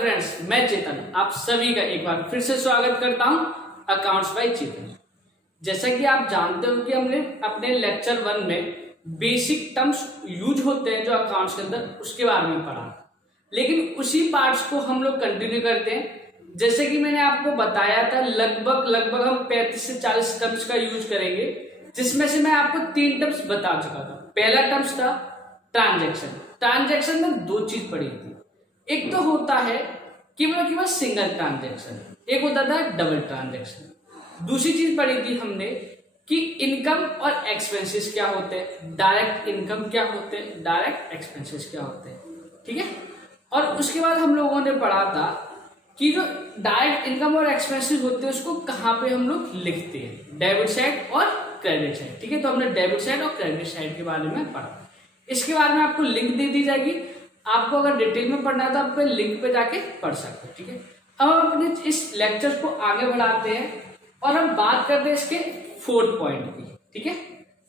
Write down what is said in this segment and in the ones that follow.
Friends, मैं चेतन आप सभी का एक बार फिर से स्वागत करता हूं अकाउंट्स बाय चेतन। जैसा कि आप जानते हो कि हमने अपने लेक्चर 1 में बेसिक टर्म्स यूज होते हैं जो अकाउंट्स के अंदर, उसके बारे में पढ़ा, लेकिन उसी पार्ट्स को हम लोग कंटिन्यू करते हैं। जैसे कि मैंने आपको बताया था लगभग हम 35 से 40 टर्म्स का यूज करेंगे, जिसमें से मैं आपको 3 टर्म्स बता चुका था। पहला टर्म्स था ट्रांजैक्शन। ट्रांजैक्शन में 2 चीज पड़ी थी, एक तो होता है केवल सिंगल ट्रांजैक्शन, एक होता था डबल ट्रांजैक्शन। दूसरी चीज पढ़ी थी हमने कि इनकम और एक्सपेंसेस क्या होते हैं, डायरेक्ट इनकम क्या होते हैं, डायरेक्ट एक्सपेंसेस क्या होते हैं, ठीक है। और उसके बाद हम लोगों ने पढ़ा था कि जो डायरेक्ट इनकम और एक्सपेंसेस होते हैं उसको कहाँ पे हम लोग लिखते हैं, डेबिट साइड और क्रेडिट साइड, ठीक है। तो हमने डेबिट साइड और क्रेडिट साइड के बारे में पढ़ा। इसके बारे में आपको लिंक दे दी जाएगी, आपको अगर डिटेल में पढ़ना है तो आप लिंक पे जाके पढ़ सकते हो, ठीक है। अब हम अपने इस लेक्चर को आगे बढ़ाते हैं और हम बात करते हैं इसके 4th पॉइंट की, ठीक है।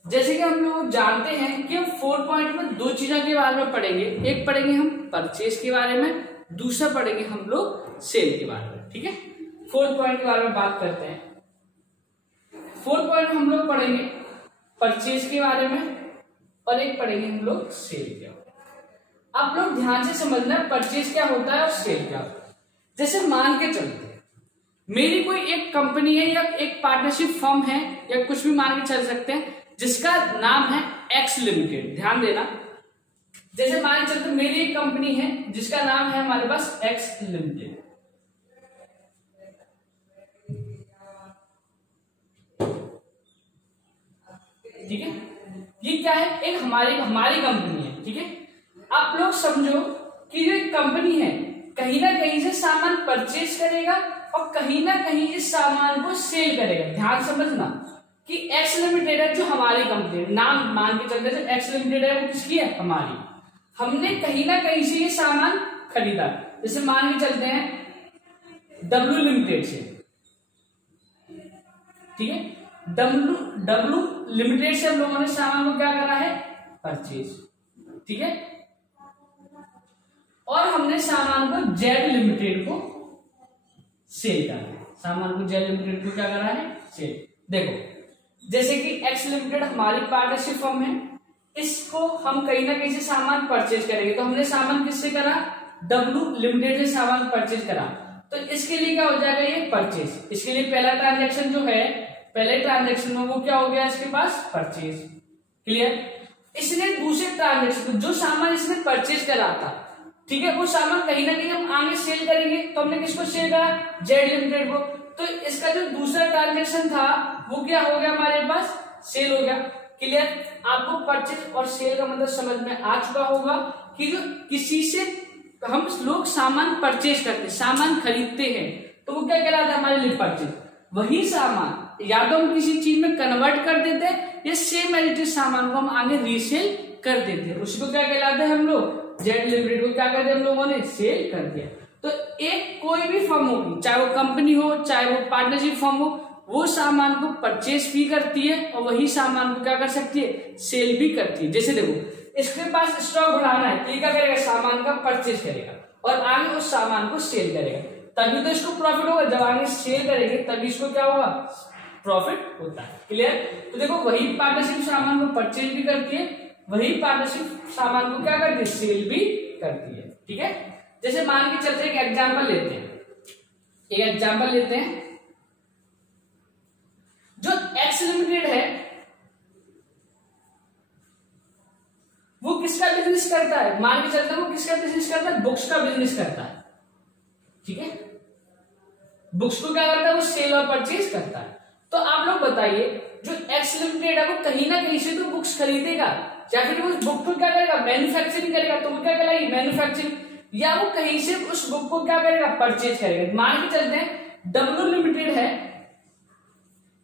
जैसे कि हम लोग जानते हैं कि हम 4th पॉइंट में 2 चीजों के बारे में पढ़ेंगे, एक पढ़ेंगे हम परचेज के बारे में, दूसरा पढ़ेंगे हम लोग सेल के बारे में, ठीक है। 4th पॉइंट के बारे में बात करते हैं। 4th पॉइंट हम लोग पढ़ेंगे परचेज के बारे में और एक पढ़ेंगे हम लोग सेल के बारे में। आप लोग ध्यान से समझना परचेज क्या होता है और सेल क्या होता है। जैसे मान के चलते हैं मेरी कोई एक कंपनी है या एक पार्टनरशिप फर्म है या कुछ भी मान के चल सकते हैं जिसका नाम है एक्स लिमिटेड। ध्यान देना, जैसे मान के चलते मेरी एक कंपनी है जिसका नाम है हमारे पास एक्स लिमिटेड, ठीक है। ये क्या है, एक हमारी कंपनी है, ठीक है। आप लोग समझो कि जो कंपनी है कहीं ना कहीं से सामान परचेज करेगा और कहीं ना कहीं इस सामान को सेल करेगा। ध्यान समझना कि एक्स लिमिटेड है जो हमारी कंपनी है, नाम मान के चलते हैं एक्स लिमिटेड है वो किसकी है, हमारी। हमने कहीं ना कहीं से ये सामान खरीदा, जैसे मान के चलते हैं डब्ल्यू लिमिटेड से, ठीक है। डब्ल्यू लिमिटेड से हम लोगों ने सामान को क्या करा है, परचेज, ठीक है। और हमने सामान को जेड लिमिटेड को सेल करा है, सामान को जेड लिमिटेड को क्या करा है, सेल। देखो जैसे कि एक्स लिमिटेड हमारी पार्टनरशिप फर्म है, इसको हम कहीं ना कहीं से सामान परचेज करेंगे, तो हमने सामान किससे करा, डब्ल्यू लिमिटेड से सामान परचेज करा, तो इसके लिए क्या हो जाएगा, ये परचेज। इसके लिए पहला ट्रांजेक्शन जो है, पहले ट्रांजेक्शन में वो क्या हो गया इसके पास, परचेज, क्लियर। इसने दूसरे ट्रांजेक्शन जो सामान इसने परचेज करा था, ठीक है, वो सामान कहीं ना कहीं हम आगे सेल करेंगे, तो हमने किसको सेल करा, जेड लिमिटेड को। तो इसका जो दूसरा ट्रांजेक्शन था वो क्या हो गया, हमारे पास सेल हो गया, क्लियर। आपको परचेज और सेल का मतलब समझ में आ चुका होगा कि जो किसी से हम लोग सामान परचेज करते, सामान खरीदते हैं, तो वो क्या कहलाता है हमारे लिए, परचेज। वही सामान या तो हम किसी चीज में कन्वर्ट कर देते हैं या सेम एज इट इज सामान को हम आगे रीसेल कर देते हैं, उसको क्या कहलाते हैं हम लोग, जेड लिमिटेड को क्या कर दिया हम लोगों ने, सेल कर दिया। तो एक कोई भी फर्म होगी, चाहे वो कंपनी हो चाहे वो पार्टनरशिप फर्म हो, वो सामान को परचेज भी करती है और वही सामान को क्या कर सकती है, सेल भी करती है। जैसे देखो इसके पास स्टॉक बढ़ाना है, तो ये क्या करेगा, सामान का परचेज करेगा और आगे उस सामान को सेल करेगा, तभी तो इसको प्रॉफिट होगा। जब आगे सेल करेंगे तभी इसको क्या होगा, प्रॉफिट होता है, क्लियर। तो देखो वही पार्टनरशिप सामान को परचेज भी करती है, वही पार्टनरशिप सामान को क्या करती है, सेल भी करती है, ठीक है। जैसे मान के चलते एक एग्जांपल लेते हैं, एक एग्जांपल लेते हैं, जो एक्स लिमिटेड है वो किसका बिजनेस करता है, मान के चलते हैं वो किसका बिजनेस करता है, बुक्स का बिजनेस करता है, ठीक है। बुक्स को क्या करता है, वो सेल और परचेज करता है। तो आप लोग बताइए जो एक्स लिमिटेड है वो कहीं ना कहीं से तो बुक्स खरीदेगा, या फिर उस बुक को क्या करेगा, मैन्युफैक्चरिंग करेगा, तो वो क्या कहलाएगी, मैन्युफैक्चरिंग, या वो कहीं से उस बुक को क्या करेगा, परचेज करेगा। मान के चलते हैं डब्ल्यू लिमिटेड है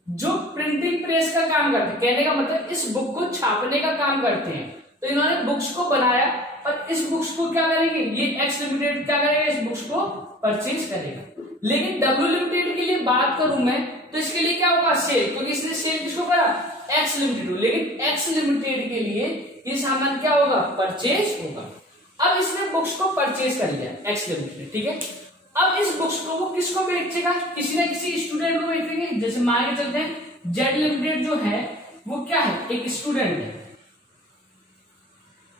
जो प्रिंटिंग प्रेस का काम करते हैं, कहने का मतलब इस बुक को छापने का काम करते हैं, तो इन्होंने बुक्स को बनाया और इस बुक्स को क्या करेंगे, ये एक्स लिमिटेड क्या करेगा, इस बुक्स को परचेज करेगा। लेकिन डब्ल्यू लिमिटेड के लिए बात करूं मैं तो इसके लिए क्या होगा, सेल, क्योंकि इसने सेल किसको करा, एक्स लिमिटेड। लेकिन एक्स लिमिटेड के लिए ये सामान क्या होगा, परचेज होगा। अब इसने बुक्स को परचेज कर लिया एक्स लिमिटेड ने, ठीक है। अब इस बुक्स को वो किसको बेचेगा, किसी ना किसी स्टूडेंट को बेचेंगे। जैसे मान के चलते हैं जेड लिमिटेड जो है वो क्या है, एक स्टूडेंट है,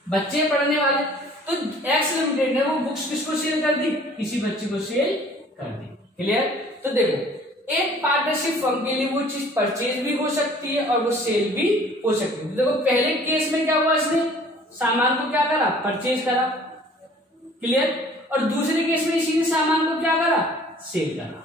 बच्चे पढ़ने वाले। तो एक्स लिमिटेड ने वो बुक्स किसको सेल कर दी, किसी बच्चे को सेल कर दी। क्लियर। तो देखो एक पार्टनरशिप फर्म के लिए वो चीज परचेज भी हो सकती है और वो सेल भी हो सकती है। देखो पहले केस में क्या हुआ, इसने सामान को क्या करा, परचेज करा। क्लियर। और दूसरे केस में इसी ने सामान को क्या करा, सेल करा।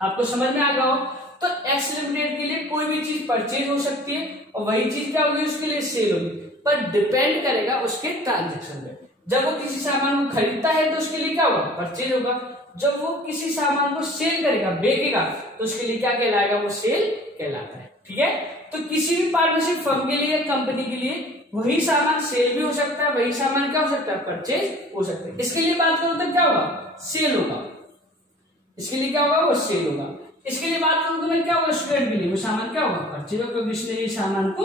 आपको समझ में आ गया हो। तो एक्स लिमिटेड के लिए कोई भी चीज परचेज हो सकती है और वही चीज क्या होगी, उसके लिए सेल होगी, पर डिपेंड करेगा उसके ट्रांजेक्शन पे। जब वो किसी सामान को खरीदता है तो उसके लिए क्या होगा, परचेज होगा। जब वो किसी सामान को सेल करेगा, बेचेगा, तो उसके लिए क्या कहलाएगा, वो सेल कहलाता है। ठीक है। तो किसी भी पार्टनरशिप फर्म के लिए, कंपनी के लिए वही सामान सेल भी हो सकता है, वही सामान क्या हो सकता है, परचेज हो सकता है। इसके लिए बात करो तो क्या होगा, सेल होगा। इसके लिए क्या होगा, वो सेल होगा। इसके लिए बात करूं तो मैं क्या होगा, स्टूडेंट के लिए वो सामान क्या होगा, परचेज होगा, क्योंकि इसने ये सामान को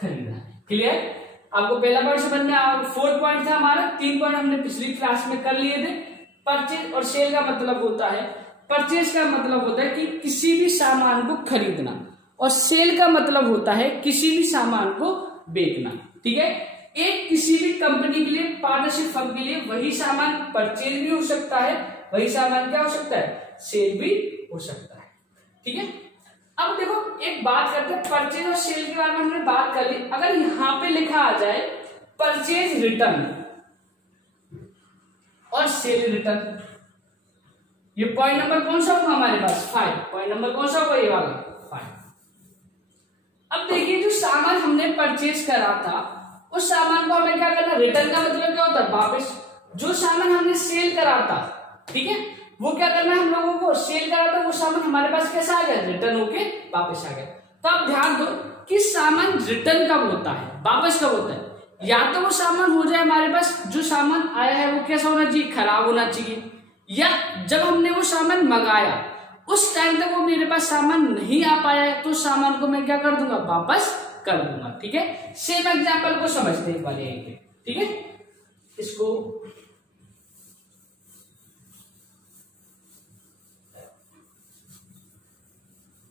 खरीदा है। क्लियर। आपको पहला पॉइंट समझ में आ, 4 पॉइंट था हमारा, 3 पॉइंट हमने पिछली क्लास में कर लिए थे। परचेज और सेल का मतलब होता है, परचेज का मतलब होता है कि किसी भी सामान को खरीदना, और सेल का मतलब होता है किसी भी सामान को बेचना। ठीक है। एक किसी भी कंपनी के लिए, पार्टनरशिप फर्म के लिए वही सामान परचेज भी हो सकता है, वही सामान क्या हो सकता है, सेल भी हो सकता है। ठीक है। अब देखो एक बात करते हैं, परचेज और सेल के बारे में हमने बात कर ली। अगर यहां पे लिखा आ जाए परचेज रिटर्न और सेल रिटर्न, ये पॉइंट नंबर कौन सा होगा हमारे पास, 5। पॉइंट नंबर कौन सा होगा, ये वाला 5। अब देखिए जो सामान हमने परचेज करा था, उस सामान को हमें क्या करना, रिटर्न का मतलब क्या होता है, वापस। जो सामान हमने सेल करा था, ठीक है, वो क्या करना है हम लोगों को, सेल करा था, वो सामान हमारे पास कैसा आ गया, रिटर्न होके वापस आ गया। तो आप ध्यान दो कि सामान रिटर्न कब होता है, वापस कब होता है। या तो वो सामान हो जाए हमारे पास, जो सामान आया है वो कैसा होना चाहिए, खराब होना चाहिए, या जब हमने वो सामान मंगाया उस टाइम तक वो मेरे पास सामान नहीं आ पाया है, तो सामान को मैं क्या कर दूंगा, वापस कर दूंगा। ठीक है। सेम एग्जांपल को समझते हैं वाले यहीं पे। ठीक है। इसको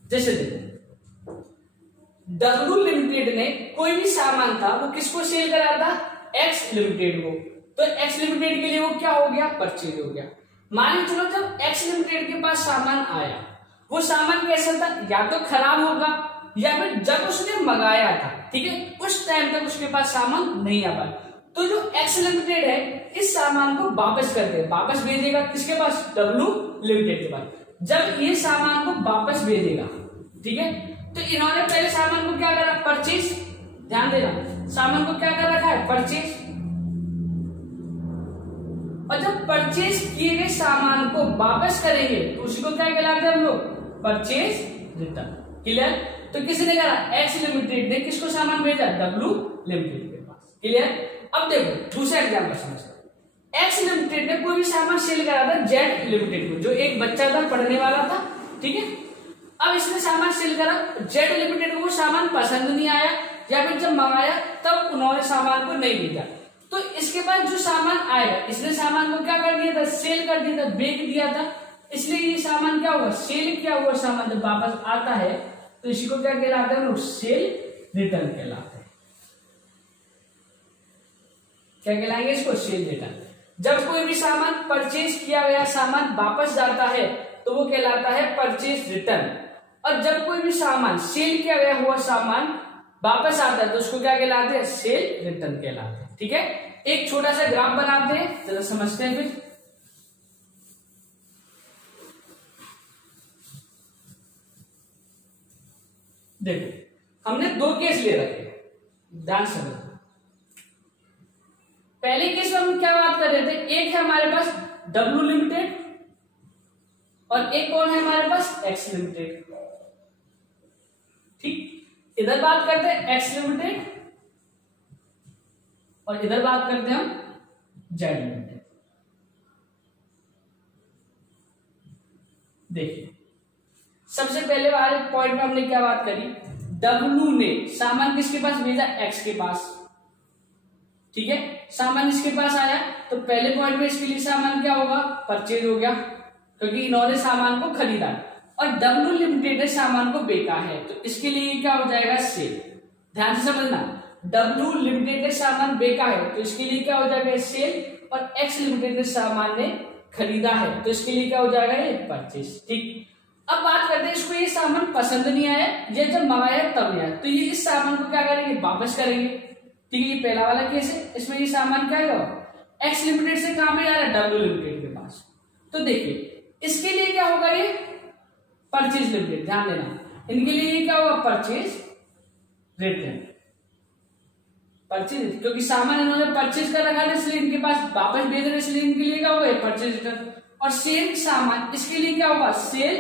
जैसे देखो डब्ल्यू लिमिटेड ने कोई भी सामान था वो किसको सेल करा था, एक्स लिमिटेड को। तो एक्स लिमिटेड के लिए वो क्या हो गया, परचेज हो गया। मान लो चलो जब एक्स लिमिटेड के पास सामान आया, वो सामान कैसा था, या तो खराब होगा, या फिर जब उसने मंगाया था, ठीक है, उस टाइम तक उसके पास सामान नहीं आ पाया। तो जो एक्स लिमिटेड है इस सामान को वापस कर दे, वापस भेजेगा किसके पास, डब्ल्यू लिमिटेड के पास। जब ये सामान को वापस भेजेगा, ठीक है, तो इन्होंने पहले सामान को क्या करा, परचेज। ध्यान देना, सामान को क्या कर रखा है, परचेज। और जब परचेज किए गए सामान को वापस करेंगे तो उसी को क्या कहलाते हैं हम लोग, परचेज रिटर्न। क्लियर। तो किसी ने करा, एक्स लिमिटेड ने किसको सामान भेजा, डब्ल्यू लिमिटेड के पास। क्लियर। अब देखो दूसरा एग्जाम्पल समझते। एक्स लिमिटेड ने कोई भी सामान सेल करा था जेड लिमिटेड को, जो एक बच्चा था, पढ़ने वाला था। ठीक है। अब इसने सामान सेल करा, जेड लिमिटेड को वो सामान पसंद नहीं आया, या फिर जब मंगाया तब उन्होंने सामान को नहीं भेजा। तो इसके बाद जो सामान आएगा, इसने सामान को क्या कर दिया था, सेल कर दिया था, बेच दिया था, इसलिए ये सामान क्या हुआ, सेल किया हुआ सामान जब वापस आता है तो इसी को क्या कहलाते हैं लोग, सेल रिटर्न कहलाते हैं। क्या कहलाएंगे इसको, सेल रिटर्न। जब कोई भी सामान परचेज किया गया सामान वापस जाता है तो वो कहलाता है परचेज रिटर्न। और जब कोई भी सामान सेल किया गया हुआ सामान वापस आता है तो उसको क्या कहलाते हैं, सेल रिटर्न कहलाते हैं। ठीक है। एक छोटा सा ग्राफ बनाते हैं, जरा समझते हैं फिर। देखो हमने 2 केस ले रखे, ध्यान समझना। पहले केस में हम क्या बात कर रहे थे, एक है हमारे पास डब्ल्यू लिमिटेड और एक कौन है हमारे पास, एक्स लिमिटेड। ठीक। इधर बात करते हैं एक्स लिमिटेड और इधर बात करते हैं हम जेड लिमिटेड। देखिए सबसे पहले वाले पॉइंट में हमने क्या बात करी, डब्ल्यू ने सामान किसके पास भेजा, एक्स के पास। ठीक है। सामान इसके पास आया तो पहले पॉइंट में इसके लिए सामान क्या होगा, परचेज हो गया, क्योंकि इन्होंने सामान को खरीदा। और डब्ल्यू लिमिटेड ने सामान को बेचा है तो इसके लिए क्या हो जाएगा, सेल। ध्यान से समझना, डब्ल्यू लिमिटेड ने सामान बेचा है तो इसके लिए क्या हो जाएगा, सेल। और एक्स लिमिटेड ने सामान ने खरीदा है तो इसके लिए क्या हो जाएगा, ये परचेज। ठीक, अब बात करते हैं, इसको ये सामान पसंद नहीं आया, ये जब मंगाया तब नहीं आया, तो ये इस सामान को क्या करेंगे, वापस करेंगे। ठीक है, ये पहला वाला केस है, इसमें ये सामान क्या है, एक्स लिमिटेड से कहां पे जा रहा है, डब्ल्यू लिमिटेड के पास। तो देखिए इसके लिए क्या होगा, ये परचेज लिमिटेड, ध्यान देना, इनके लिए ये क्या होगा, परचेज रिटर्न। परचेज, क्योंकि सामान इन्होंने परचेज कर रखा है इसलिए इनके पास वापस भेज रहे, इसलिए इनके लिए क्या होगा, परचेज रिटर्न। और सेम सामान इसके लिए क्या होगा, सेल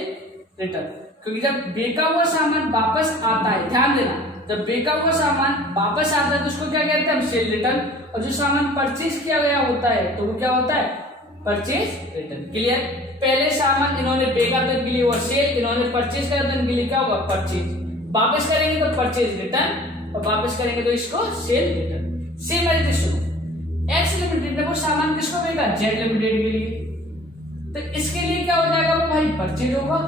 रिटर्न, क्योंकि जब बेचा हुआ सामान वापस आता है, ध्यान देना, जब बेचा हुआ सामान वापस आता है तो उसको क्या कहते हैं, हम सेल रिटर्न। और जो सामान परचेज किया गया होता है तो वो क्या होता है, परचेज रिटर्न। क्लियर, पहले सामान इन्होंने बेचा तो इनके लिए वो सेल, इन्होंने परचेज करा तो इनके लिए क्या होगा, परचेज। वापस करेंगे तो परचेज रिटर्न, और वापस करेंगे तो इसको sale return. Same as this, X limited ने वो सामान किसको बेचा, जेड लिमिटेड के लिए, तो इसके लिए क्या हो जाएगा, वो भाई परचेज होगा,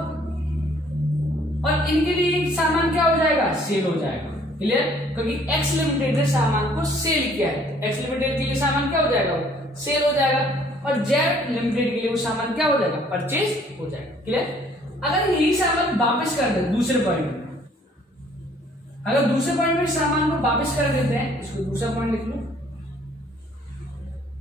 और इनके लिए सामान क्या हो जाएगा, सेल हो जाएगा। क्लियर, क्योंकि एक्स लिमिटेड ने सामान को सेल किया है, एक्स लिमिटेड के लिए सामान क्या हो जाएगा, वो सेल हो जाएगा, और जेड लिमिटेड के लिए वो सामान क्या हो जाएगा, परचेज हो जाएगा। क्लियर, अगर यही सामान वापस कर दे दूसरे पॉइंट में, अगर दूसरे पॉइंट में सामान को वापस कर देते हैं, इसको दूसरा पॉइंट लिख लो,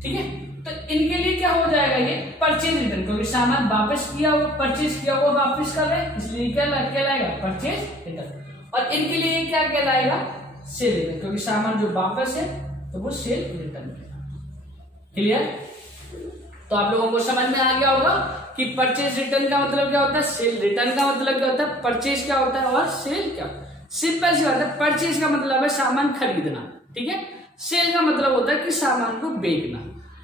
ठीक है, तो इनके लिए क्या हो जाएगा, ये परचेज रिटर्न, क्योंकि सामान वापस किया हुआ, परचेज किया हुआ वापस कर रहे हैं, इसलिए क्या कहलाएगा, परचेज रिटर्न। और इनके लिए क्या कहलाएगा, सेल रिटर्न, क्योंकि सामान जो वापस है तो वो सेल रिटर्न। क्लियर, तो आप लोगों को समझ में आ गया होगा कि परचेज रिटर्न का मतलब क्या होता है, सेल रिटर्न का मतलब क्या होता है, परचेज क्या होता है और सेल क्या होता है। सिंपल सी बात है, परचेज का मतलब है सामान खरीदना, ठीक है, सेल का मतलब होता है कि सामान को बेचना,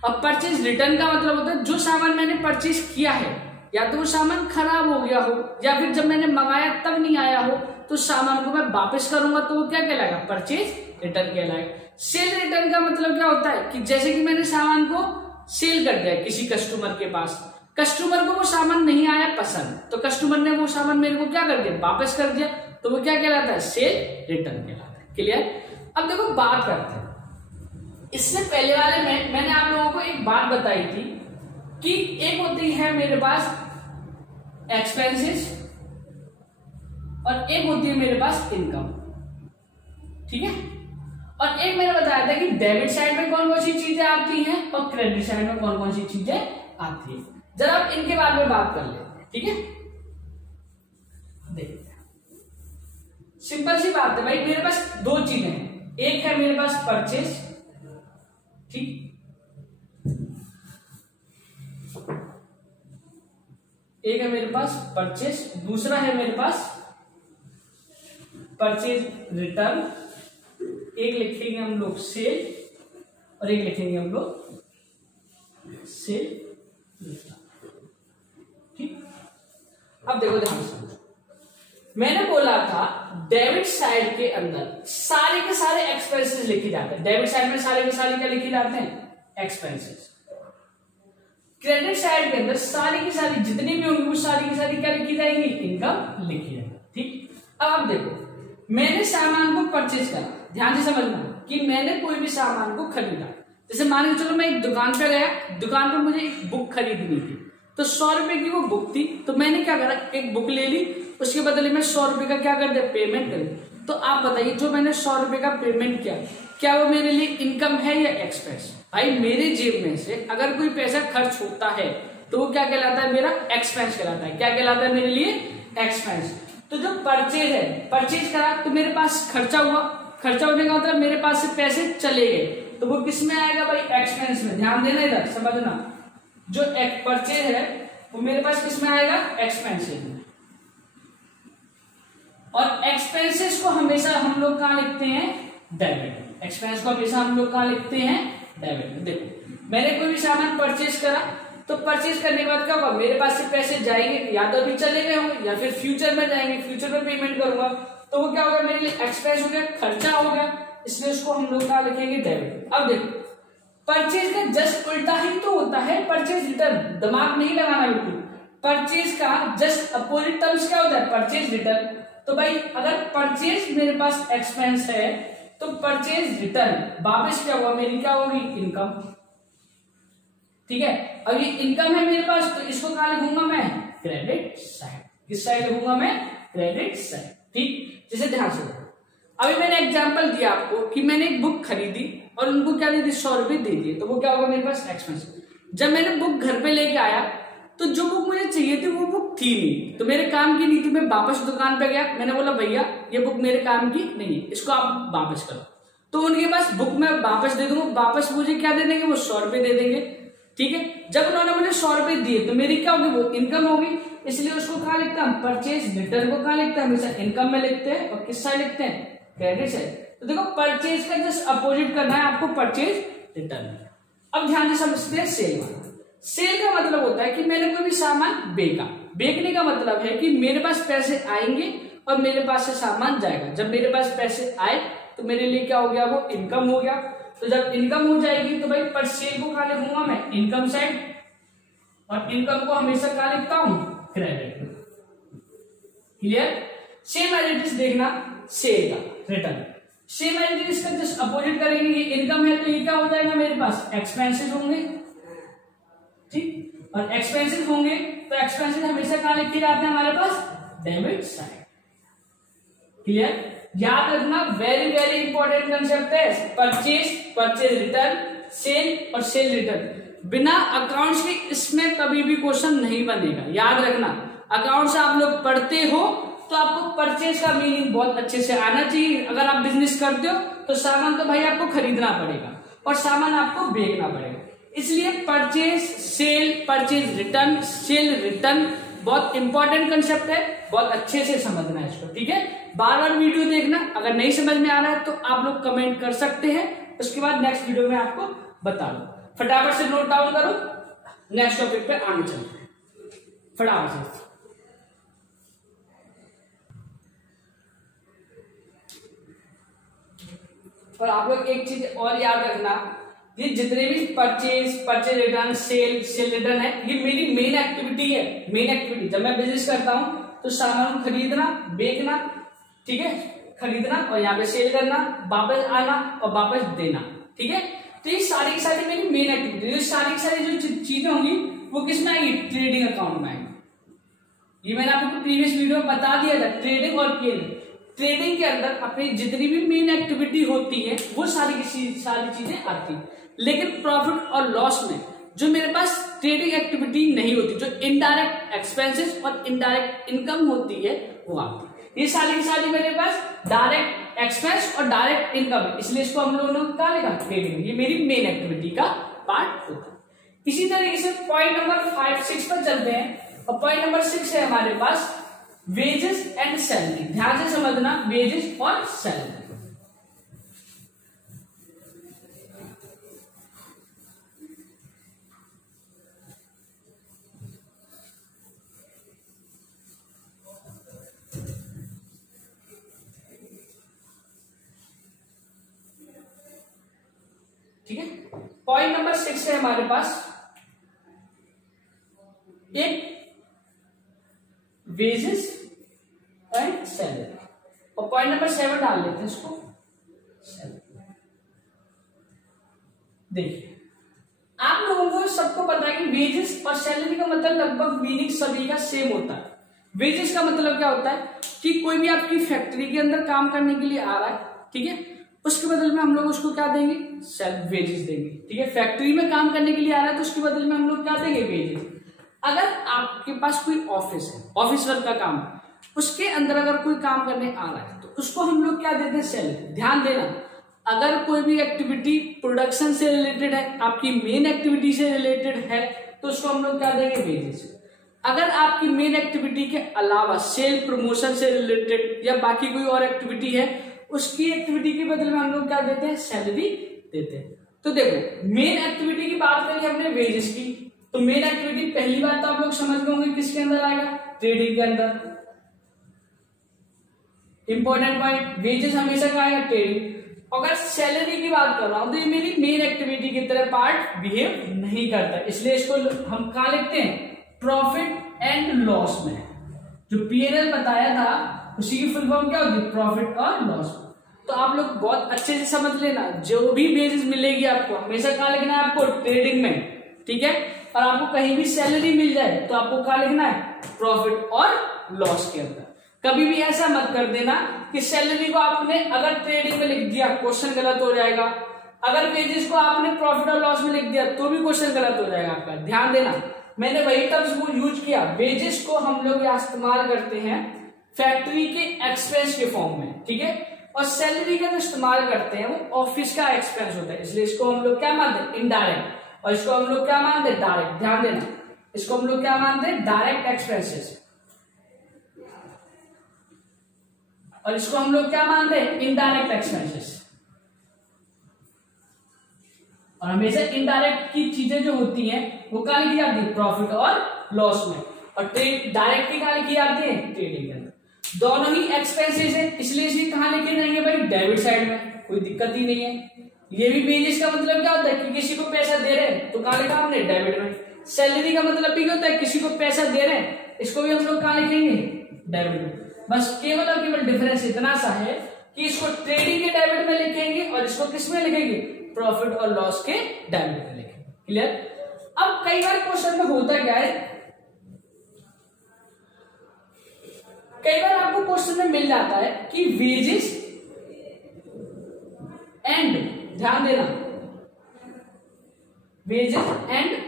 और परचेज रिटर्न का मतलब होता है जो सामान मैंने परचेज किया है या तो वो सामान खराब हो गया हो, या फिर जब मैंने मंगाया तब नहीं आया हो, तो सामान को मैं वापस करूंगा तो वो क्या कहलाएगा, परचेज रिटर्न कहलाएगा। सेल रिटर्न का मतलब क्या होता है कि जैसे कि मैंने सामान को सेल कर दिया किसी कस्टमर के पास, कस्टमर को वो सामान नहीं आया पसंद, तो कस्टमर ने वो सामान मेरे को क्या कर दिया, वापस कर दिया, तो वो क्या कहलाता है, सेल रिटर्न कहलाता है। क्लियर, अब देखो बात करते हैं, इससे पहले वाले में मैंने आप लोगों को एक बात बताई थी कि एक होती है मेरे पास एक्सपेंसेस और एक होती है मेरे पास इनकम, ठीक है, और एक मैंने बताया था कि डेबिट साइड में कौन कौन सी चीजें आती हैं और क्रेडिट साइड में कौन कौन सी चीजें आती है। जरा आप इनके बारे में बात कर ले, ठीक है, देखिए सिंपल सी बात है भाई, मेरे पास दो चीजें हैं, एक है मेरे पास परचेज, ठीक, एक है मेरे पास परचेज, दूसरा है मेरे पास परचेज रिटर्न, एक लिखेंगे हम लोग सेल और एक लिखेंगे हम लोग सेल रिटर्न, ठीक। अब देखो ध्यान से, मैंने बोला था डेबिट साइड के अंदर सारे के सारे एक्सपेंसेस लिखे जाते हैं, डेबिट साइड में सारे के सारे क्या लिखे जाते हैं, एक्सपेंसेस। क्रेडिट साइड के अंदर सारी की सारी जितनी भी होंगी वो सारी की सारी क्या लिखी जाएंगी, इनकम लिखी जाएगी, ठीक। अब आप देखो, मैंने सामान को परचेज करा, ध्यान से समझना कि मैंने कोई भी सामान को खरीदा, जैसे मान के चलो मैं एक दुकान पे गया, दुकान पे मुझे एक बुक खरीदनी थी, तो 100 रुपए की वो बुक थी, तो मैंने क्या करा, एक बुक ले ली, उसके बदले में 100 रुपए का क्या कर दिया, पेमेंट कर दिया। तो आप बताइए जो मैंने 100 रुपए का पेमेंट किया, क्या वो मेरे लिए इनकम है या एक्सपेंस? भाई मेरे जेब में से अगर कोई पैसा खर्च होता है तो वो क्या कहलाता है, मेरा एक्सपेंस कहलाता है। क्या कहलाता है मेरे लिए, एक्सपेंस। तो जो परचेज है, परचेज करा तो मेरे पास खर्चा हुआ, खर्चा होने का मतलब मेरे पास से पैसे चले गए, तो वो किस में आएगा भाई, एक्सपेंस में। ध्यान देना, इधर समझना, जो परचेज है वो मेरे पास किस में आएगा, एक्सपेंसेस में। और एक्सपेंसेस को हमेशा हम लोग कहां लिखते हैं, डेबिट। एक्सपेंस को हमेशा हम लोग कहां लिखते हैं, डेबिट में। देखो मैंने कोई भी सामान परचेज करा, तो परचेज करने के बाद क्या होगा, मेरे पास से पैसे जाएंगे, या तो अभी चले गए होंगे या फिर फ्यूचर में जाएंगे, फ्यूचर में पेमेंट करूंगा, तो वो क्या होगा, मेरे लिए एक्सपेंस हो गया, खर्चा हो गया, इसलिए उसको हम लोग कहां लिखेंगे, डेबिट। अब देखो परचेज का जस्ट उल्टा ही तो होता है परचेज रिटर्न, दिमाग नहीं लगाना बिल्कुल। परचेज का जस्ट अपोजिट टर्म्स क्या होता है, परचेज रिटर्न। तो भाई अगर परचेज मेरे पास एक्सपेंस है तो परचेज रिटर्न वापस क्या हुआ, मेरी क्या होगी, इनकम। ठीक है, अब ये इनकम है मेरे पास, तो इसको कहां लिखूंगा मैं, क्रेडिट साइड। किस साइड लिखूंगा मैं, क्रेडिट साइड। ठीक, जैसे ध्यान से अभी मैंने एग्जांपल दिया आपको कि मैंने एक बुक खरीदी और उनको क्या दे दी, 100 रुपए दे दिए, तो वो क्या होगा मेरे पास, एक्सपेंस। जब मैंने बुक घर पे लेके आया तो जो बुक मुझे चाहिए थी वो बुक थी नहीं, तो मेरे काम की नहीं थी। मैं वापस दुकान पे गया, मैंने बोला भैया ये बुक मेरे काम की नहीं है, इसको आप वापस करो। तो उनके पास बुक मैं वापस दे दूंगा, वापस मुझे क्या दे देंगे, वो 100 रुपए दे देंगे। ठीक है, जब उन्होंने मुझे 100 रुपए दिए तो मेरी क्या होगी, वो इनकम होगी। इसलिए उसको कहां लिखता हम, परचेज रिटर्न को कहां लिखते हैं, हमेशा इनकम में लिखते हैं। और किस साइड लिखते हैं, क्रेडिट साइड। तो देखो परचेज का जस्ट अपोजिट करना है आपको, परचेज रिटर्न। अब ध्यान से समझते हैं सेल वाला। सेल का मतलब होता है कि मैंने कोई भी सामान बेचा। बेचने का मतलब है कि मेरे पास पैसे आएंगे और मेरे पास से सामान जाएगा। जब मेरे पास पैसे आए तो मेरे लिए क्या हो गया, वो इनकम हो गया। तो जब इनकम हो जाएगी तो भाई पर सेल को कहां लिखूंगा मैं, इनकम साइड। और इनकम को हमेशा कहां लिखता हूं, credit. Clear. Same as it is देखना सेल का return, same as it is का जस्ट अपोजिट करेंगे। ये इनकम है तो ये क्या हो जाएगा मेरे पास, एक्सपेंसेस होंगे। ठीक, और एक्सपेंसेस होंगे तो एक्सपेंसेस हमेशा कहां लिखे जाते हैं हमारे पास, डेबिट साइड। क्लियर। याद रखना वेरी वेरी इंपॉर्टेंट कंसेप्ट है, परचेज, परचेज रिटर्न, सेल और सेल रिटर्न। बिना अकाउंट्स के इसमें कभी भी क्वेश्चन नहीं बनेगा, याद रखना। अकाउंट्स आप लोग पढ़ते हो तो आपको परचेज का मीनिंग बहुत अच्छे से आना चाहिए। अगर आप बिजनेस करते हो तो सामान तो भाई आपको खरीदना पड़ेगा और सामान आपको बेचना पड़ेगा। इसलिए purchase, sale, purchase return, sale return बहुत इंपॉर्टेंट कंसेप्ट है, बहुत अच्छे से समझना है इसको। ठीक है, बार बार वीडियो देखना। अगर नहीं समझ में आ रहा है तो आप लोग कमेंट कर सकते हैं, उसके बाद नेक्स्ट वीडियो में आपको बता दूं। फटाफट से नोट डाउन करो, नेक्स्ट टॉपिक पे आगे चलते हैं फटाफट से। और आप लोग एक चीज और याद रखना, ये जितने भी purchase, purchase return, sale, sale return है, ये मेरी मेन एक्टिविटी है। मेन एक्टिविटी जब मैं बिजनेस करता हूं तो सामान खरीदना, बेचना, ठीक है, खरीदना और यहाँ पे सेल करना, वापस आना और वापस देना। ठीक है, तो ये सारी की सारी मेरी मेन एक्टिविटी। ये सारी की सारी जो चीजें होंगी वो किसमें आएगी, ट्रेडिंग अकाउंट में आएगी। ये मैंने आपको प्रीवियस वीडियो में बता दिया था, ट्रेडिंग और पीएल। ट्रेडिंग के अंदर अपनी जितनी भी मेन एक्टिविटी होती है वो सारी की सारी चीजें आती है, लेकिन प्रॉफिट और लॉस में जो मेरे पास ट्रेडिंग एक्टिविटी नहीं होती, जो इनडायरेक्ट एक्सपेंसेस और इनडायरेक्ट इनकम होती है वो आती है। ये सारी की सारी मेरे पास डायरेक्ट एक्सपेंस और डायरेक्ट इनकम है, इसलिए इसको हम लोगों ने क्या लिखा, ट्रेडिंग। ये मेरी मेन एक्टिविटी का पार्ट होता है। इसी तरीके से पॉइंट नंबर 5, 6 पर चलते हैं। और पॉइंट नंबर 6 है हमारे पास वेजेस एंड सैलरी। ध्यान से समझना, वेजेस और सैलरी। ठीक है, पॉइंट नंबर 6 है हमारे पास एक वेजेस एंड सैलरी, और पॉइंट नंबर 7 डाल लेते हैं इसको सैलरी। देखिए आप लोगों को सबको पता है कि वेजेस और सैलरी का मतलब लगभग मीनिंग सभी का सेम होता है। वेजेस का मतलब क्या होता है कि कोई भी आपकी फैक्ट्री के अंदर काम करने के लिए आ रहा है, ठीक है, उसके बदल में हम लोग उसको क्या देंगे, वेजेस देंगे। ठीक है, फैक्ट्री में काम करने के लिए आ रहा है तो उसके बदल में हम लोग क्या देंगे, वेजेस। अगर आपके पास कोई ऑफिस है, ऑफिस वर्क का काम, उसके अंदर अगर कोई काम करने आ रहा है तो उसको हम लोग क्या देते हैं, सैलरी। ध्यान देना, अगर कोई भी एक्टिविटी प्रोडक्शन से रिलेटेड है, आपकी मेन एक्टिविटी से रिलेटेड है, तो उसको हम लोग क्या देंगे, वेजेस। अगर आपकी मेन एक्टिविटी के अलावा सेल, प्रमोशन से रिलेटेड या बाकी कोई और एक्टिविटी है, उसकी एक्टिविटी के बदले में हम लोग क्या देते हैं, सैलरी देते हैं। तो देखो मेन एक्टिविटी की बात करें हमने वेजेस की, तो मेन एक्टिविटी पहली बात तो आप लोग समझ गए होंगे किसके अंदर आएगा, ट्रेडिंग के अंदर। इंपॉर्टेंट पॉइंट, वेजेस हमेशा क्या आएगा, ट्रेडिंग। अगर सैलरी की बात कर रहा हूं तो ये मेरी मेन एक्टिविटी की तरह पार्ट बिहेव नहीं करता, इसलिए इसको हम कहां लिखते हैं, प्रॉफिट एंड लॉस में। जो पीएनएल बताया था उसी की फुल फॉर्म क्या होती है, प्रॉफिट और लॉस। तो आप लोग बहुत अच्छे से समझ लेना, जो भी बेसिस मिलेगी आपको हमेशा कहां लिखना है, आपको ट्रेडिंग में, ठीक है। और आपको कहीं भी सैलरी मिल जाए तो आपको कहां लिखना है, प्रॉफिट और लॉस के अंदर। कभी भी ऐसा मत कर देना कि सैलरी को आपने अगर ट्रेडिंग में लिख दिया क्वेश्चन गलत हो जाएगा, अगर वेजेस को आपने प्रॉफिट और लॉस में लिख दिया तो भी क्वेश्चन गलत हो जाएगा आपका। ध्यान देना, मैंने वही टर्म्स यूज किया। वेजेस को हम लोग यहाँ इस्तेमाल करते हैं फैक्ट्री के एक्सपेंस के फॉर्म में, ठीक है। और सैलरी का जो इस्तेमाल करते हैं वो ऑफिस का एक्सपेंस होता है, इसलिए इसको हम लोग क्या मानते हैं, इनडायरेक्ट। और इसको हम लोग क्या मानते हैं, डायरेक्ट। ध्यान देना, इसको हम लोग क्या मानते हैं, डायरेक्ट एक्सपेंसेस। और इसको हम लोग क्या मानते हैं, इनडायरेक्ट एक्सपेंसेस। और हमेशा इनडायरेक्ट की चीजें जो होती हैं वो कहां लिखी जाती है, प्रॉफिट और लॉस में। और डायरेक्ट की कहां लिखी जाती है, ट्रेडिंग के अंदर। दोनों ही एक्सपेंसेस है, इसलिए इसकी कहां लिखे जाएंगे भाई, डेबिट साइड में, कोई दिक्कत ही नहीं है। ये भी वेजेस का मतलब क्या होता है कि किसी को पैसा दे रहे हैं तो कहां लिखा हमने, डेबिट में। सैलरी का मतलब भी क्या होता है, किसी को पैसा दे रहे हैं, इसको भी हम लोग कहां लिखेंगे, डेबिट में। बस केवल और केवल डिफरेंस इतना सा है कि इसको ट्रेडिंग के डेबिट में लिखेंगे और इसको किस में लिखेंगे, प्रॉफिट और लॉस के डेबिट में लिखेंगे। क्लियर। अब कई बार क्वेश्चन में होता क्या है, कई बार आपको क्वेश्चन में मिल जाता है कि वेजेस एंड, ध्यान देना, वेजेस एंड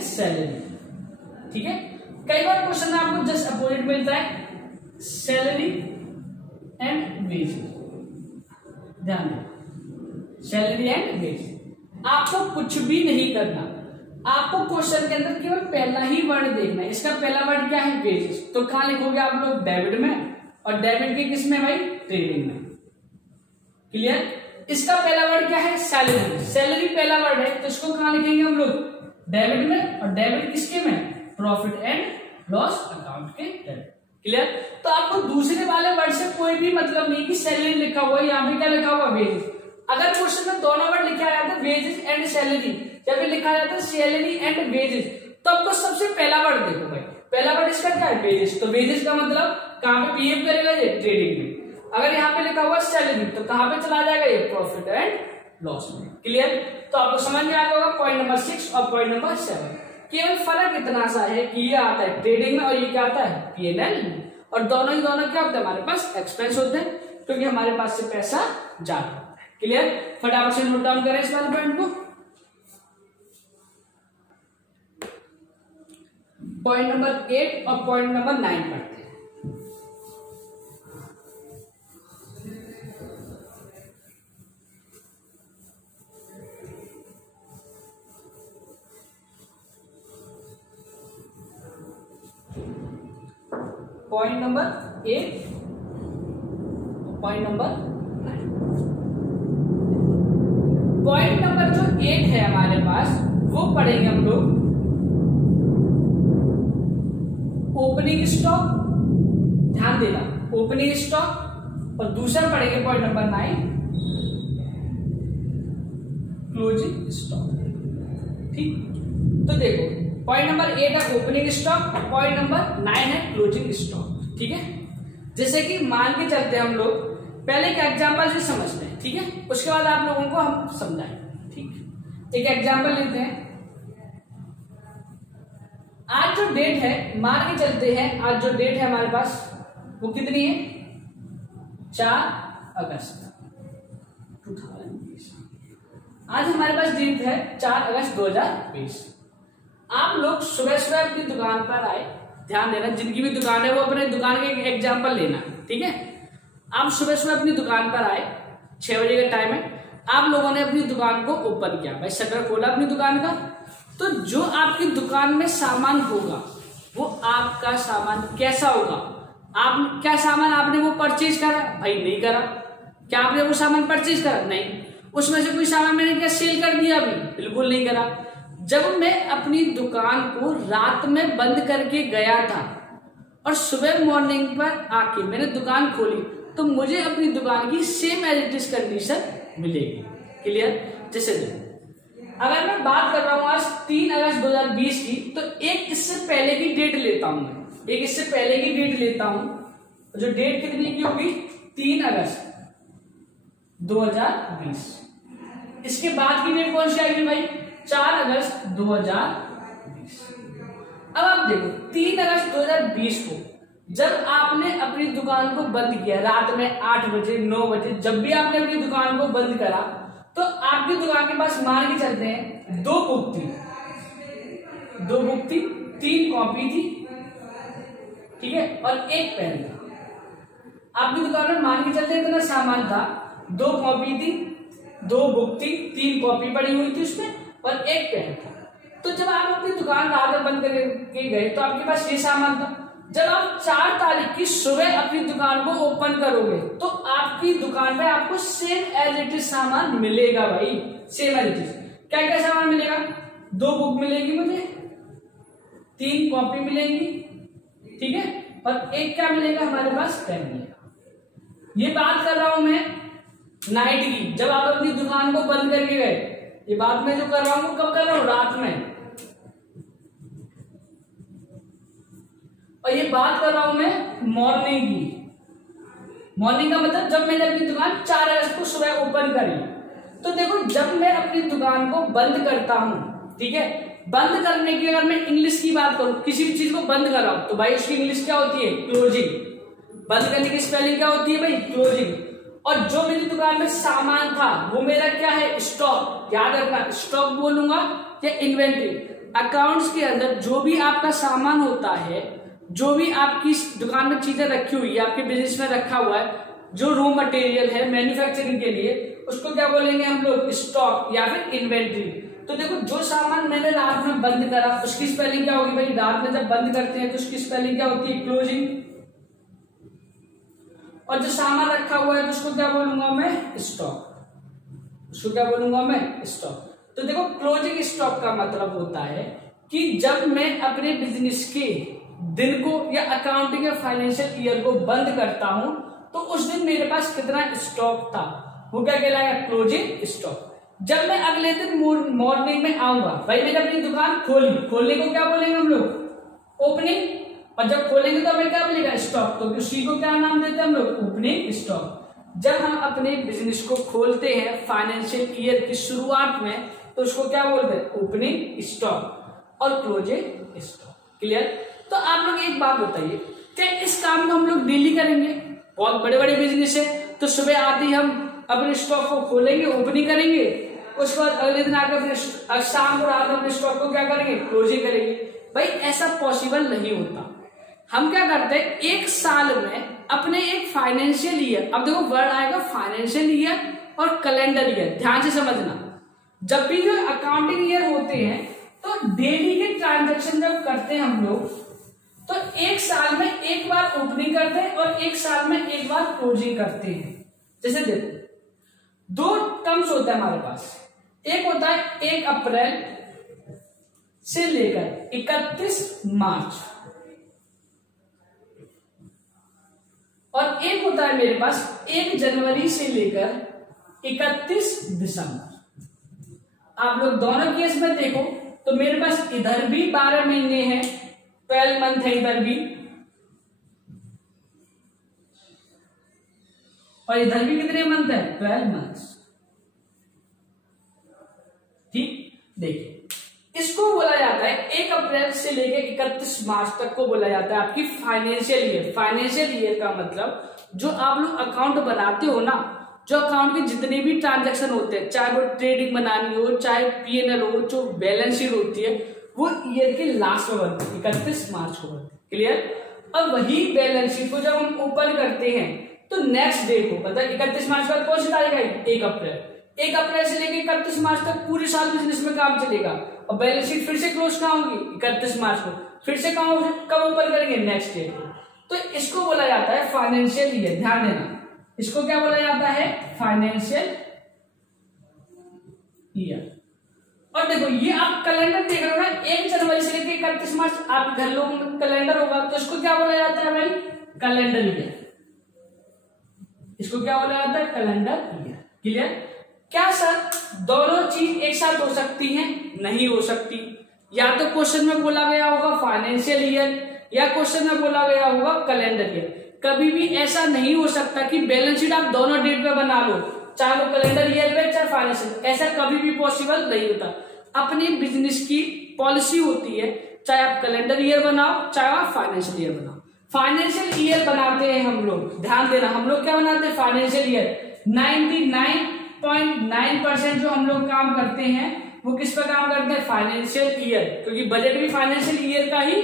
सैलरी, ठीक है। कई बार क्वेश्चन में आपको जस्ट अपोजिट मिलता है, सैलरी एंड वेजेस। ध्यान दें, सैलरी एंड वेजेस। आपको कुछ भी नहीं करना, आपको क्वेश्चन के अंदर केवल पहला ही वर्ड देखना है। इसका पहला वर्ड क्या है, वेजेस, तो कहां लिखोगे आप लोग, डेबिट में। और डेबिट के किस में भाई, ट्रेडिंग में। क्लियर। इसका पहला वर्ड क्या है, सैलरी। सैलरी पहला वर्ड है तो इसको कहां लिखेंगे हम लोग, डेबिट में। और डेबिट किसके में, प्रॉफिट एंड लॉस अकाउंट के डेबिट। क्लियर। तो आपको दूसरे वाले वर्ड से कोई भी मतलब नहीं कि सैलरी लिखा हुआ है, यहाँ पे क्या लिखा हुआ, वेजेस। अगर क्वेश्चन में दोनों वर्ड लिखा जाता है, वेजेस एंड सैलरी, या फिर लिखा जाता है सैलरी एंड वेजेस, तो आपको सबसे पहला वर्ड देखो भाई, पहला वर्ड इसका क्या है, वेजेस। तो वेजेस का मतलब कहां पे बिहेव करेगा, ये ट्रेडिंग में। अगर यहाँ पे लिखा हुआ सैलरी तो कहां पे चला जाएगा, ये प्रॉफिट एंड लॉस में। क्लियर। तो आपको समझ में आ गया होगा पॉइंट नंबर 6 और पॉइंट नंबर 7। केवल फर्क इतना सा है कि ये आता है ट्रेडिंग में और ये क्या आता है, पीएनएल में। और दोनों ही दोनों क्या होता है, हमारे पास एक्सपेंस होते हैं, क्योंकि हमारे पास से पैसा जाता है। क्लियर। फटाफट से नोट डाउन करें इस वाले पॉइंट को। पॉइंट नंबर 8 और पॉइंट नंबर 9 पढ़ते हैं। Point number 8, point number 9। Point number जो 8 है हमारे पास, वो पढ़ेंगे हम लोग ओपनिंग स्टॉक। ध्यान देना, ओपनिंग स्टॉक। और दूसरा पढ़ेंगे पॉइंट नंबर 9, क्लोजिंग स्टॉक। ठीक। तो देखो, पॉइंट नंबर 8 है ओपनिंग स्टॉक, पॉइंट नंबर 9 है क्लोजिंग स्टॉक। ठीक है। जैसे कि मान के चलते हैं हम लोग, पहले एक एग्जांपल से समझते हैं, ठीक है, उसके बाद आप लोगों को हम समझाएंगे। ठीक। एक एग्जांपल लेते हैं। आज जो डेट है, मान के चलते हैं आज जो डेट है हमारे पास वो कितनी है, 4 अगस्त 2020। आज हमारे पास डेट है 4 अगस्त 2020। आप लोग सुबह सुबह अपनी दुकान पर आए। ध्यान देना, जिनकी भी दुकान है वो अपने दुकान का एक एग्जाम्पल लेना, ठीक है। आप सुबह सुबह अपनी दुकान पर आए, 6 बजे का टाइम है, आप लोगों ने अपनी दुकान को ओपन किया, भाई शटर खोला अपनी दुकान का। तो जो आपकी दुकान में सामान होगा वो आपका सामान कैसा होगा, आप क्या सामान आपने वो परचेज करा, भाई नहीं करा। क्या आपने वो सामान परचेज करा, नहीं। उसमें से कोई सामान मैंने क्या सेल कर दिया, अभी बिल्कुल नहीं करा। जब मैं अपनी दुकान को रात में बंद करके गया था और सुबह मॉर्निंग पर आके मैंने दुकान खोली तो मुझे अपनी दुकान की same as it is condition मिलेगी। क्लियर? जैसे देखो, अगर मैं बात कर रहा हूं आज 3 अगस्त 2020 की, तो एक इससे पहले की डेट लेता हूं मैं, एक इससे पहले की डेट लेता हूं। जो डेट कितनी की होगी? 3 अगस्त 2020। इसके बाद की डेट कौन सी आएगी भाई? 4 अगस्त 2020। अब आप देखो 3 अगस्त 2020 को जब आपने अपनी दुकान को बंद किया, रात में 8 बजे 9 बजे जब भी आपने अपनी दुकान को बंद करा, तो आपकी दुकान के पास मान के चलते हैं 2 बुक थी, 3 कॉपी थी, ठीक है, और 1 पेन था। आपकी दुकान में मान के चलते हैं इतना सामान था, 2 कॉपी थी, 2 बुक थी, 3 कॉपी पड़ी हुई थी उसमें, और 1 पेन था। तो जब आप अपनी दुकान रात में बंद करके गए तो आपके पास ये सामान था। जब आप 4 तारीख की सुबह अपनी दुकान को ओपन करोगे तो आपकी दुकान पे आपको सेम एज इट इज सामान मिलेगा भाई, सेम एज इट इज। क्या क्या सामान मिलेगा? 2 बुक मिलेगी मुझे, 3 कॉपी मिलेंगी, ठीक है, और 1 क्या मिलेगा? हमारे पास पेन मिलेगा। ये बात कर रहा हूं मैं नाइट की, जब आप अपनी दुकान को बंद करके गए। ये बात मैं जो कर रहा हूं कब कर रहा हूं? रात में। और ये बात कर रहा हूं मैं मॉर्निंग की। मॉर्निंग का मतलब जब मैंने अपनी दुकान 4 अगस्त को सुबह ओपन करी। तो देखो जब मैं अपनी दुकान को बंद करता हूं, ठीक है, बंद करने की अगर मैं इंग्लिश की बात करूं, किसी भी चीज को बंद कर रहा हूं तो भाई उसकी इंग्लिश क्या होती है? क्लोजिंग। बंद करने की स्पेलिंग क्या होती है भाई? क्लोजिंग। और जो मेरी दुकान में सामान था वो मेरा क्या है? स्टॉक। याद रखना, स्टॉक बोलूंगा या इन्वेंट्री। अकाउंट्स के अंदर जो भी आपका सामान होता है, जो भी आपकी दुकान में चीजें रखी हुई है, आपके बिजनेस में रखा हुआ है, जो रॉ मटेरियल है मैन्युफैक्चरिंग के लिए, उसको क्या बोलेंगे हम लोग? स्टॉक या फिर इन्वेंट्री। तो देखो जो सामान मैंने रात में बंद करा उसकी स्पेलिंग क्या होगी भाई? रात में जब बंद करते हैं तो उसकी स्पेलिंग क्या होती है? क्लोजिंग। और जो सामान रखा हुआ है तो उसको क्या बोलूंगा मैं? स्टॉक। उसको क्या बोलूंगा मैं? स्टॉक। तो देखो क्लोजिंग स्टॉक का मतलब होता है कि जब मैं अपने बिजनेस के दिन को या अकाउंटिंग या फाइनेंशियल ईयर को बंद करता हूं तो उस दिन मेरे पास कितना स्टॉक था, वो क्या कहलाएगा? Closing stock. जब मैं अगले दिन मॉर्निंग में आऊंगा, भाई मैंने अपनी दुकान खोली, खोलने को क्या बोलेंगे हम लोग? ओपनिंग। और जब खोलेंगे तो हमें क्या मिलेगा? स्टॉक। तो उसी को क्या नाम देते हैं हम लोग? Opening stock. जब हम अपने बिजनेस को खोलते हैं फाइनेंशियल ईयर की शुरुआत में तो उसको क्या बोलते हैं? ओपनिंग स्टॉक और क्लोजिंग स्टॉक। क्लियर? तो आप लोग एक बात बताइए, क्या इस काम को हम लोग डेली करेंगे? बहुत बड़े बड़े बिजनेस है तो सुबह आते ही हम अपने स्टॉक को खोलेंगे, ओपनिंग करेंगे, उसके बाद अगले दिन आकर अपने शाम को रात में अपने स्टॉक को क्या करेंगे? क्लोजिंग करेंगे। भाई ऐसा पॉसिबल नहीं होता। हम क्या करते हैं, एक साल में अपने एक फाइनेंशियल ईयर, अब देखो वर्ड आएगा फाइनेंशियल ईयर और कैलेंडर ईयर, ध्यान से समझना। जब भी जो अकाउंटिंग ईयर होते हैं तो डेली के ट्रांजेक्शन जब करते हैं हम लोग तो एक साल में एक बार ओपनिंग करते हैं और एक साल में एक बार क्लोजिंग करते हैं। जैसे देखो 2 टर्म्स होता है हमारे पास, एक होता है 1 अप्रैल से लेकर 31 मार्च और एक होता है मेरे पास 1 जनवरी से लेकर 31 दिसंबर। आप लोग दोनों केस में देखो तो मेरे पास इधर भी 12 महीने हैं, 12 मंथ है इधर भी, और इधर भी कितने मंथ है? 12 मंथ्स। ठीक, देखिए इसको बोला जाता है 1 अप्रैल से लेकर 31 मार्च तक को बोला जाता है आपकी फाइनेंशियल ईयर। फाइनेंशियल ईयर का मतलब जो आप लोग अकाउंट बनाते हो ना, जो अकाउंट के जितने भी ट्रांजैक्शन होते हैं, चाहे वो ट्रेडिंग बनानी हो, चाहे पीएनएल हो, जो बैलेंस शीट होती है, वो ईयर के लास्ट में बनती है, 31 मार्च को बनती है। क्लियर? अब वही बैलेंस शीट को जब हम ओपन करते हैं तो नेक्स्ट डे को मतलब 31 मार्च बाद कौन सी तारीख आएगी? 1 अप्रैल। 1 अप्रैल से लेकर 31 मार्च तक पूरे साल बिजनेस में काम चलेगा और बैलेंस शीट फिर से क्लोज कहाँ होगी? 31 मार्च को। फिर से कब ओपन करेंगे? नेक्स्ट डे को। तो इसको बोला जाता है फाइनेंशियल ईयर। ध्यान देना, इसको क्या बोला जाता है? Financial year. और देखो ये आप कैलेंडर देख रहे हो ना, 1 जनवरी से लेकर 31 मार्च आपके घर लोगों में कैलेंडर होगा, तो इसको क्या बोला जाता है भाई? Calendar year. इसको क्या बोला जाता है? Calendar year. क्लियर? क्या सर दोनों चीज एक साथ हो सकती हैं? नहीं हो सकती। या तो क्वेश्चन में बोला गया होगा फाइनेंशियल ईयर, या क्वेश्चन में बोला गया होगा कैलेंडर ईयर। कभी भी ऐसा नहीं हो सकता कि बैलेंस शीट आप दोनों डेट पे बना लो, चाहे वो कैलेंडर ईयर पे चाहे फाइनेंशियल, ऐसा कभी भी पॉसिबल नहीं होता। अपनी बिजनेस की पॉलिसी होती है, चाहे आप कैलेंडर ईयर बनाओ चाहे आप फाइनेंशियल ईयर बनाओ। फाइनेंशियल ईयर बनाते हैं हम लोग, ध्यान देना, हम लोग क्या बनाते हैं? Financial year. 99.9% जो हम लोग काम करते हैं वो किस पर काम करते हैं? फाइनेंशियल ईयर, क्योंकि बजट भी फाइनेंशियल ईयर का ही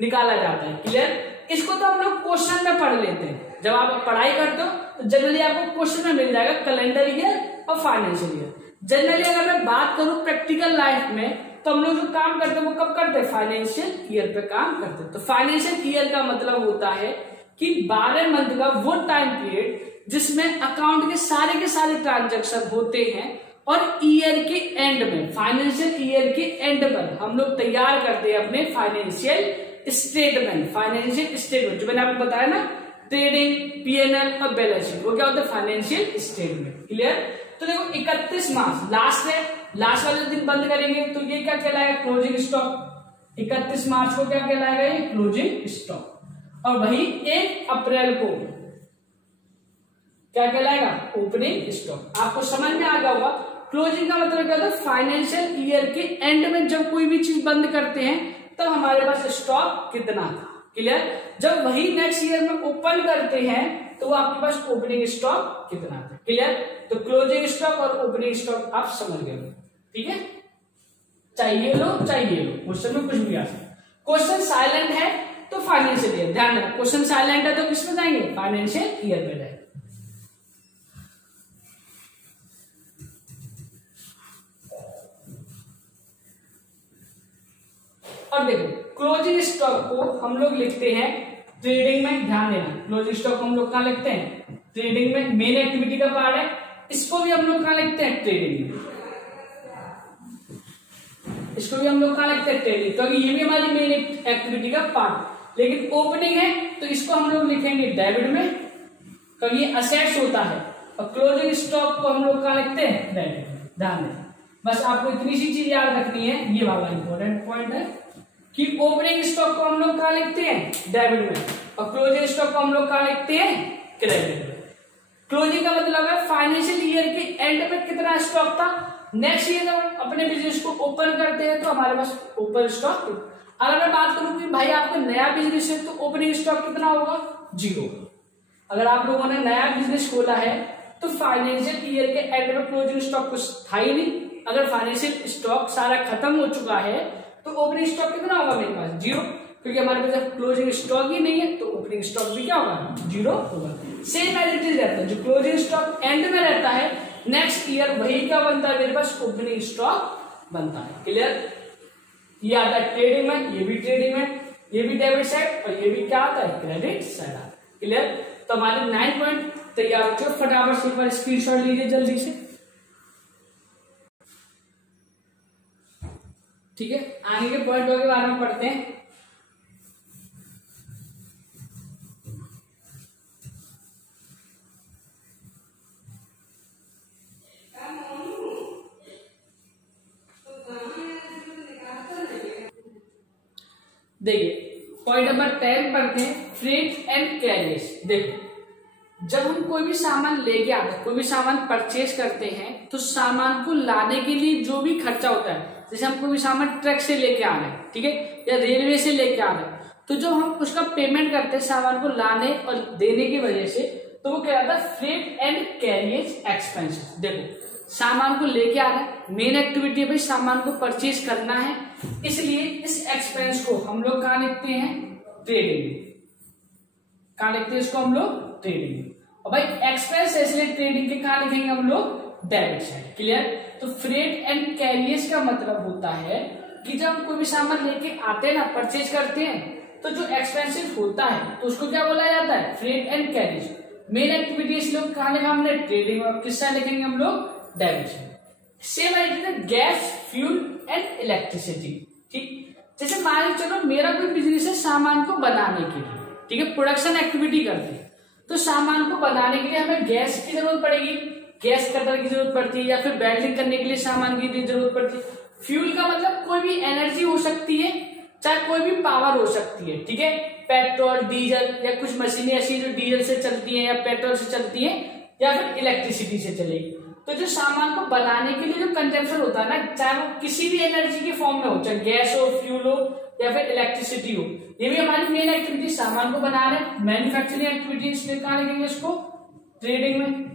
निकाला जाता है। क्लियर? इसको तो हम लोग क्वेश्चन में पढ़ लेते हैं, जब आप पढ़ाई करते हो तो जनरली आपको क्वेश्चन में मिल जाएगा कैलेंडर ईयर और फाइनेंशियल ईयर। जनरली अगर मैं बात करूं प्रैक्टिकल लाइफ में, तो हम लोग जो काम करते हैं वो कब करते हैं? फाइनेंशियल ईयर पे काम करते हैं। तो फाइनेंशियल ईयर का मतलब होता है कि 12 मंथ का वो टाइम पीरियड जिसमें अकाउंट के सारे ट्रांजेक्शन होते हैं, और ईयर के एंड में, फाइनेंशियल ईयर के एंड पर हम लोग तैयार करते हैं अपने फाइनेंशियल स्टेटमेंट। फाइनेंशियल स्टेटमेंट जो मैंने आपको बताया ना, ट्रेडिंग, पीएनएल और बैलेंस शीट, वो क्या होता है? Financial statement. क्लियर? तो देखो 31 मार्च लास्ट है, लास्ट वाले दिन बंद करेंगे, तो ये क्या कहलाएगा? Closing stock. 31 मार्च को क्या कहलाएगा? ये क्लोजिंग स्टॉक। और वही 1 अप्रैल को क्या कहलाएगा? Opening stock. आपको समझ में आ गया होगा। क्लोजिंग का मतलब क्या होता है? फाइनेंशियल ईयर के एंड में जब कोई भी चीज बंद करते हैं तो हमारे पास स्टॉक कितना था। क्लियर? जब वही नेक्स्ट ईयर में ओपन करते हैं तो आपके पास ओपनिंग स्टॉक कितना था। क्लियर? तो क्लोजिंग स्टॉक और ओपनिंग स्टॉक आप समझ गए। ठीक है? चाहिए लो, क्वेश्चन में कुछ भी आ सकता है। क्वेश्चन साइलेंट है तो फाइनेंशियल ईयर, ध्यान रखना। क्वेश्चन साइलेंट है तो किस में जाएंगे? फाइनेंशियल ईयर में जाएंगे। और देखो क्लोजिंग स्टॉक को हम लोग लिखते हैं ट्रेडिंग में, ध्यान देना। क्लोजिंग स्टॉक को हम लोग कहां लिखते हैं? ट्रेडिंग में। मेन एक्टिविटी का पार्ट है, इसको भी हम लोग कहां लिखते हैं? ट्रेडिंग में। इसको भी हम लोग कहां लिखते हैं? ट्रेडिंग, क्योंकि ये भी हमारी मेन एक्टिविटी का पार्ट। लेकिन ओपनिंग है तो इसको हम लोग लिखेंगे डेबिट में, क्योंकि ये असेट्स होता है। और क्लोजिंग स्टॉक को हम लोग कहां लिखते हैं? डेबिट में। ध्यान देना, बस आपको इतनी सी चीज याद रखनी है, ये वाला इंपॉर्टेंट पॉइंट है कि ओपनिंग स्टॉक को हम लोग कहां लिखते हैं? डेबिट में, और क्लोजिंग स्टॉक को हम लोग कहां लिखते हैं? क्रेडिट में। क्लोजिंग का मतलब है फाइनेंशियल ईयर के एंड में कितना स्टॉक था। नेक्स्ट ईयर जब अपने बिजनेस को ओपन करते हैं तो हमारे पास ओपन स्टॉक। अगर मैं बात करूं कि भाई आपका नया बिजनेस है तो ओपनिंग स्टॉक कितना होगा? 0। अगर आप लोगों ने नया बिजनेस खोला है तो फाइनेंशियल ईयर के एंड में क्लोजिंग स्टॉक कुछ था ही नहीं। अगर फाइनेंशियल स्टॉक सारा खत्म हो चुका है तो ओपनिंग स्टॉक कितना होगा? मेरे पास 0, क्योंकि हमारे पास क्लोजिंग स्टॉक ही नहीं है तो ओपनिंग स्टॉक भी क्या होगा? 0 होगा। सेम एज इट इज रहता है, जो क्लोजिंग स्टॉक एंड में रहता है नेक्स्ट ईयर वही क्या बनता है? मेरे पास ओपनिंग स्टॉक बनता है। क्लियर? ये आता है ट्रेडिंग में, ये भी ट्रेडिंग में, ये भी डेबिट साइड, और ये भी क्या आता है? क्रेडिट साइड आता है। क्लियर? तो हमारे 9 पॉइंट तैयार हो चुके। फटाफट से एक बार स्क्रीनशॉट लीजिए जल्दी से। ठीक है, आगे के पॉइंटों के बारे में पढ़ते हैं। देखिए पॉइंट नंबर 10 पढ़ते हैं, फ्रेट एंड कैरियर्स। देखो जब हम कोई भी सामान लेके आते हैं, कोई भी सामान परचेज करते हैं, तो सामान को लाने के लिए जो भी खर्चा होता है, जैसे हम कोई भी सामान ट्रक से लेके आ रहे हैं, ठीक है, या रेलवे से लेके आ रहे हैं, तो जो हम उसका पेमेंट करते हैं सामान को लाने और देने की वजह से, तो वो क्या कहता है? Freight and carriers expenses. देखो सामान को लेके आ रहे हैं, मेन एक्टिविटी भाई सामान को परचेज करना है, इसलिए इस एक्सपेंस को हम लोग कहां लिखते हैं? ट्रेडिंग में। कहां लिखते हैं इसको हम लोग? ट्रेडिंग में। और भाई एक्सपेंस इसलिए ट्रेडिंग के कहां लिखेंगे हम लोग? Debit side. क्लियर? तो फ्रेट एंड कैरियर्स का मतलब होता है कि जब हम कोई भी सामान लेके आते हैं ना, परचेज करते हैं, तो जो एक्सपेंसिव होता है तो उसको क्या बोला जाता है? Freight and carriers. Main activity इसलिए कहां लिखा हमने? ट्रेडिंग। और किस साइड लिखेंगे हम लोग? Debit side. सेम है गैस, फ्यूल एंड इलेक्ट्रिसिटी। ठीक, जैसे मान लो चलो मेरा कोई बिजनेस है सामान को बनाने के लिए, ठीक है, प्रोडक्शन एक्टिविटी करते हैं, तो सामान को बनाने के लिए हमें गैस की जरूरत पड़ेगी, गैस कटर की जरूरत पड़ती है, या फिर वेल्डिंग करने के लिए सामान की जरूरत पड़ती है। फ्यूल का मतलब कोई भी एनर्जी हो सकती है, चाहे कोई भी पावर हो सकती है, ठीक है, पेट्रोल, डीजल, या कुछ मशीनें ऐसी जो डीजल से चलती हैं या पेट्रोल से चलती हैं या फिर इलेक्ट्रिसिटी से चलेगी। तो जो सामान को बनाने के लिए जो कंजम्पशन होता है ना, चाहे वो किसी भी एनर्जी के फॉर्म में हो, चाहे गैस हो, फ्यूल हो या फिर इलेक्ट्रिसिटी हो, ये भी हमारी मेन एक्टिविटी। सामान को बना रहे, मैन्युफैक्चरिंग एक्टिविटी, इसलिए कहाँ लिखेंगे इसको, ट्रेडिंग में।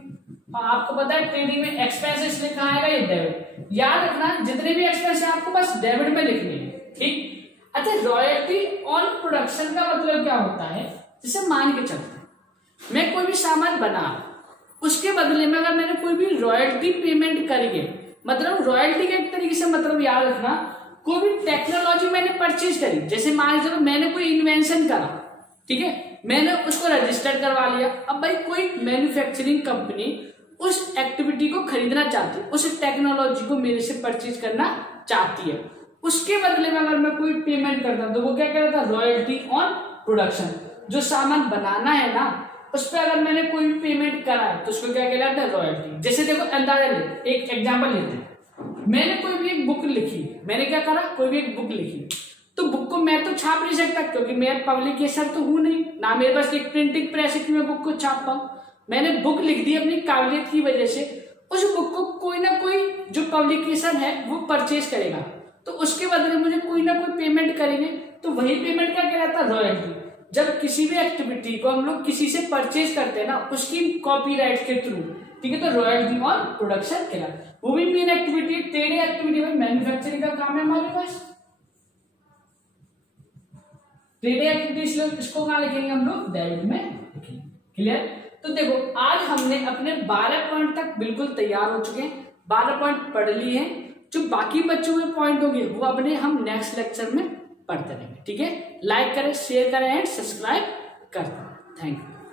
आपको पता है ट्रेडिंग में एक्सपेंस इसलिए कहाँ आएगा, ये डेबिट। याद रखना जितने भी एक्सपेंस है आपको बस डेबिट में लिखने हैं। ठीक, अच्छा, रॉयल्टी ऑन प्रोडक्शन का मतलब क्या होता है, जैसे मान के चलते हैं मैं कोई भी सामान बना, उसके बदले में अगर मैंने कोई भी रॉयल्टी पेमेंट करी है, मतलब रॉयल्टी के एक तरीके से मतलब याद रखना, कोई भी टेक्नोलॉजी मैंने परचेज करी, जैसे मान लो मैंने कोई इन्वेंशन करा, ठीक है, मैंने उसको रजिस्टर करवा लिया। अब भाई कोई मैन्युफैक्चरिंग कंपनी उस एक्टिविटी को खरीदना चाहती है, उस टेक्नोलॉजी को मेरे से परचेज करना चाहती है, उसके बदले में अगर मैं कोई पेमेंट करता हूं तो वो क्या कहता है, रॉयल्टी ऑन प्रोडक्शन। जो सामान बनाना है ना उस पर अगर मैंने कोई पेमेंट करा है तो उसको क्या कहलाता है, रॉयल्टी। जैसे देखो अंदाजा ले, एक एग्जांपल लेते हैं, मैंने कोई भी एक बुक लिखी, मैंने क्या करा, कोई भी एक बुक लिखी, तो बुक को मैं तो छाप नहीं सकता क्योंकि मैं पब्लिकेशन तो हूं नहीं, ना मेरे पास एक प्रिंटिंग प्रेस है कि मैं बुक को छाप पाऊं। मैंने बुक लिख दी अपनी काबिलियत की वजह से, उस बुक को कोई ना कोई जो पब्लिकेशन है वो परचेज करेगा, तो उसके बदले मुझे कोई ना कोई पेमेंट करेंगे, तो वही पेमेंट क्या कहलाता है, रॉयल्टी। जब किसी भी एक्टिविटी को हम लोग किसी से परचेज करते हैं ना उसकी कॉपीराइट के थ्रू, ठीक है, तो रॉयल्टी ऑन प्रोडक्शन कहलाता है। वो भी मेन एक्टिविटी, ट्रेडिंग एक्टिविटी में मैन्युफैक्चरिंग का काम है हमारे पास, ट्रेडिंग एक्टिविटी, इसको कहाँ लिखेंगे हम लोग, डेबिट में लिखेंगे। क्लियर? तो देखो आज हमने अपने 12 पॉइंट तक बिल्कुल तैयार हो चुके हैं, 12 पॉइंट पढ़ लिए हैं। जो बाकी बचे हुए पॉइंट होंगे वो अपने हम नेक्स्ट लेक्चर में पढ़ते रहेंगे। ठीक है, लाइक करें, शेयर करें एंड सब्सक्राइब करें। Thank you.